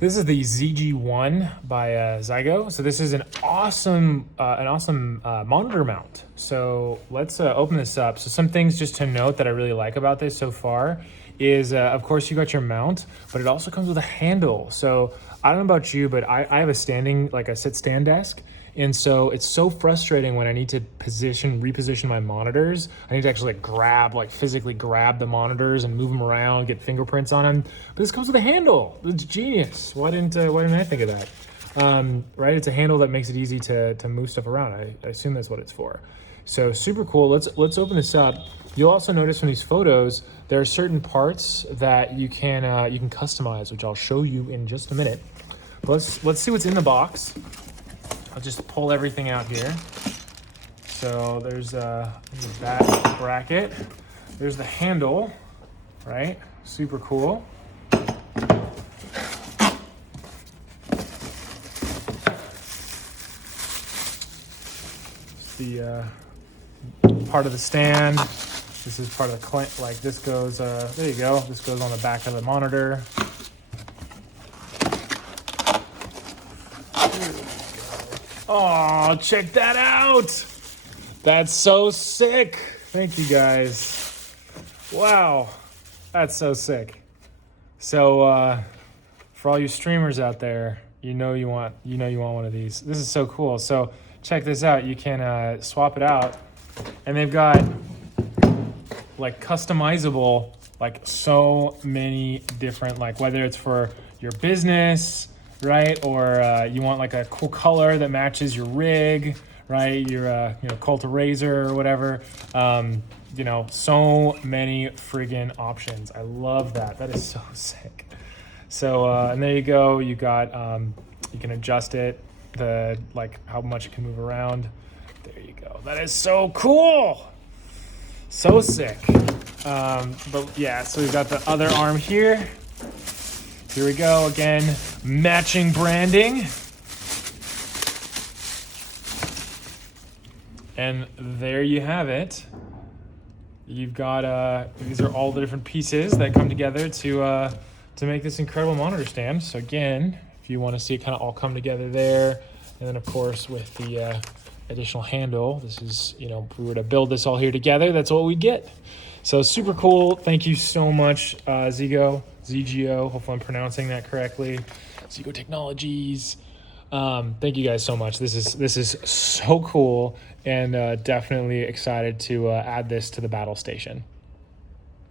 This is the ZG1 by Zygo. So this is an awesome monitor mount. So let's open this up. So some things just to note that I really like about this so far is, of course, you got your mount, but it also comes with a handle. So I don't know about you, but I have a standing, like a sit-stand desk. And so it's so frustrating when I need to reposition my monitors. I need to actually physically grab the monitors and move them around, get fingerprints on them. But this comes with a handle. It's genius. Why didn't I think of that? Right? It's a handle that makes it easy to move stuff around. I assume that's what it's for. So super cool. Let's open this up. You'll also notice from these photos, there are certain parts that you can customize, which I'll show you in just a minute. But let's see what's in the box. I'll just pull everything out here. So there's that bracket. There's the handle, right? Super cool. It's the part of the stand. This is part of the like this goes. There you go. This goes on the back of the monitor. Oh, check that out. That's so sick. Thank you guys. Wow. That's so sick. So for all you streamers out there, you know you want one of these. This is so cool. So check this out. You can swap it out, and they've got like customizable, like so many different, like whether it's for your business, right? Or you want like a cool color that matches your rig, right? Your Cult of Razor or whatever. So many friggin' options. I love that. That is so sick. So and there you go. You got you can adjust it, how much it can move around. There you go. That is so cool. So sick. But yeah, so we've got the other arm here. Here we go again, matching branding. And there you have it. You've got, these are all the different pieces that come together to make this incredible monitor stand. So again, if you want to see it kind of all come together there, and then of course with the additional handle, this is, if we were to build this all here together, that's what we get. So super cool. Thank you so much, ZGO. Hopefully I'm pronouncing that correctly. ZGO Technologies. Thank you guys so much. This is so cool, and definitely excited to add this to the battle station.